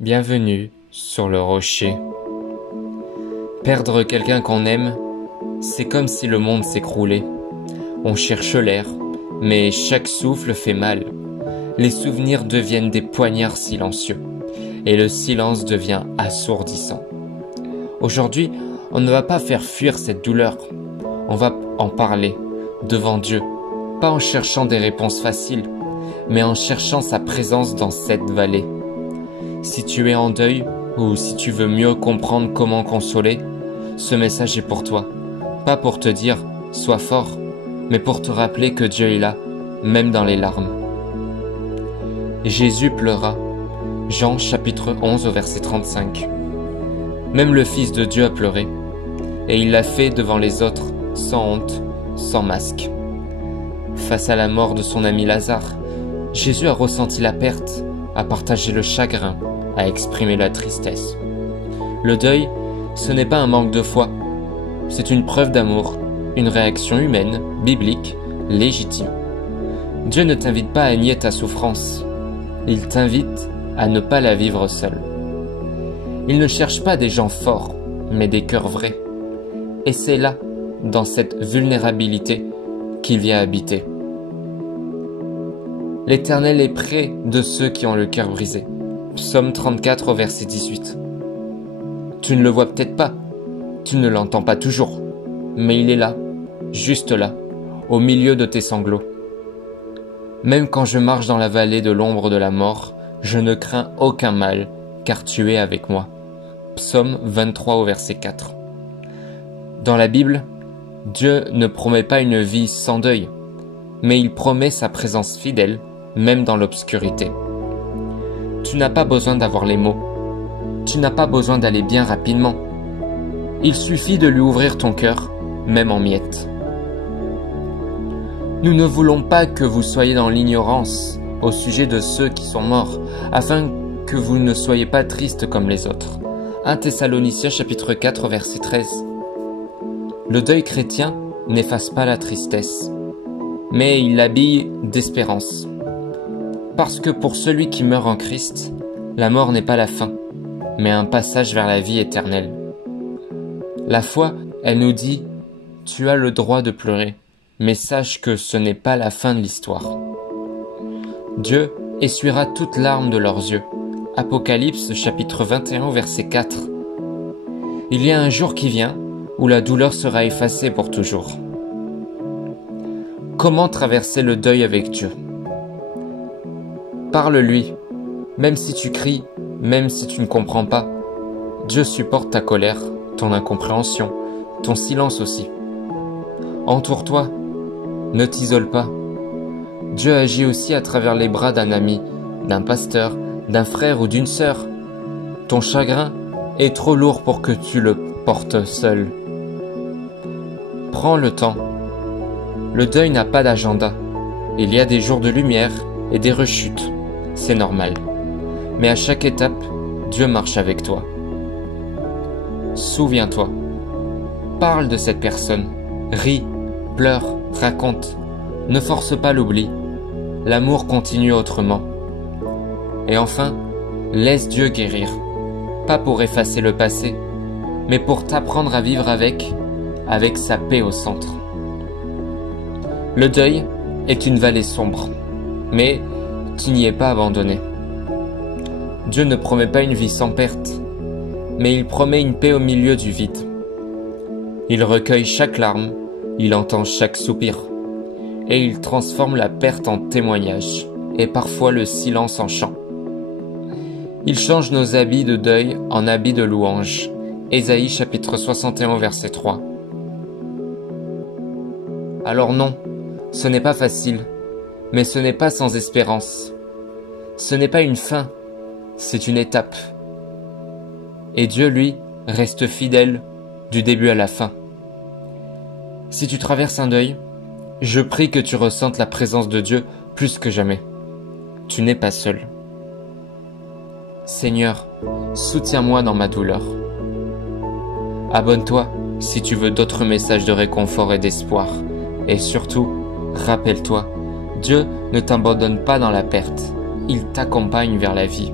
Bienvenue sur le rocher. Perdre quelqu'un qu'on aime, c'est comme si le monde s'écroulait. On cherche l'air, mais chaque souffle fait mal. Les souvenirs deviennent des poignards silencieux, et le silence devient assourdissant. Aujourd'hui, on ne va pas faire fuir cette douleur. On va en parler, devant Dieu, pas en cherchant des réponses faciles, mais en cherchant sa présence dans cette vallée. Si tu es en deuil, ou si tu veux mieux comprendre comment consoler, ce message est pour toi. Pas pour te dire « sois fort », mais pour te rappeler que Dieu est là, même dans les larmes. Jésus pleura. Jean chapitre 11 au verset 35. Même le Fils de Dieu a pleuré, et il l'a fait devant les autres, sans honte, sans masque. Face à la mort de son ami Lazare, Jésus a ressenti la perte, a partagé le chagrin, a exprimé la tristesse. Le deuil, ce n'est pas un manque de foi, c'est une preuve d'amour, une réaction humaine, biblique, légitime. Dieu ne t'invite pas à nier ta souffrance, il t'invite à ne pas la vivre seul. Il ne cherche pas des gens forts, mais des cœurs vrais. Et c'est là, dans cette vulnérabilité, qu'il vient habiter. L'Éternel est près de ceux qui ont le cœur brisé. Psaume 34 au verset 18. Tu ne le vois peut-être pas, tu ne l'entends pas toujours, mais il est là, juste là, au milieu de tes sanglots. Même quand je marche dans la vallée de l'ombre de la mort, je ne crains aucun mal, car tu es avec moi. Psaume 23 au verset 4. Dans la Bible, Dieu ne promet pas une vie sans deuil, mais il promet sa présence fidèle, même dans l'obscurité. Tu n'as pas besoin d'avoir les mots. Tu n'as pas besoin d'aller bien rapidement. Il suffit de lui ouvrir ton cœur, même en miettes. Nous ne voulons pas que vous soyez dans l'ignorance au sujet de ceux qui sont morts, afin que vous ne soyez pas tristes comme les autres. 1 Thessaloniciens chapitre 4 verset 13. Le deuil chrétien n'efface pas la tristesse, mais il l'habille d'espérance. Parce que pour celui qui meurt en Christ, la mort n'est pas la fin, mais un passage vers la vie éternelle. La foi, elle nous dit « Tu as le droit de pleurer, mais sache que ce n'est pas la fin de l'histoire. » Dieu essuiera toutes larmes de leurs yeux. Apocalypse chapitre 21 verset 4. Il y a un jour qui vient où la douleur sera effacée pour toujours. Comment traverser le deuil avec Dieu? Parle-lui, même si tu cries, même si tu ne comprends pas. Dieu supporte ta colère, ton incompréhension, ton silence aussi. Entoure-toi, ne t'isole pas. Dieu agit aussi à travers les bras d'un ami, d'un pasteur, d'un frère ou d'une sœur. Ton chagrin est trop lourd pour que tu le portes seul. Prends le temps. Le deuil n'a pas d'agenda. Il y a des jours de lumière et des rechutes. C'est normal. Mais à chaque étape, Dieu marche avec toi. Souviens-toi. Parle de cette personne. Ris, pleure, raconte. Ne force pas l'oubli. L'amour continue autrement. Et enfin, laisse Dieu guérir. Pas pour effacer le passé, mais pour t'apprendre à vivre avec sa paix au centre. Le deuil est une vallée sombre, mais tu n'y es pas abandonné. Dieu ne promet pas une vie sans perte, mais il promet une paix au milieu du vide. Il recueille chaque larme, il entend chaque soupir, et il transforme la perte en témoignage, et parfois le silence en chant. Il change nos habits de deuil en habits de louange. Ésaïe chapitre 61 verset 3. Alors non, ce n'est pas facile, mais ce n'est pas sans espérance. Ce n'est pas une fin, c'est une étape. Et Dieu, lui, reste fidèle du début à la fin. Si tu traverses un deuil, je prie que tu ressentes la présence de Dieu plus que jamais. Tu n'es pas seul. Seigneur, soutiens-moi dans ma douleur. Abonne-toi si tu veux d'autres messages de réconfort et d'espoir. Et surtout, rappelle-toi, Dieu ne t'abandonne pas dans la perte, il t'accompagne vers la vie.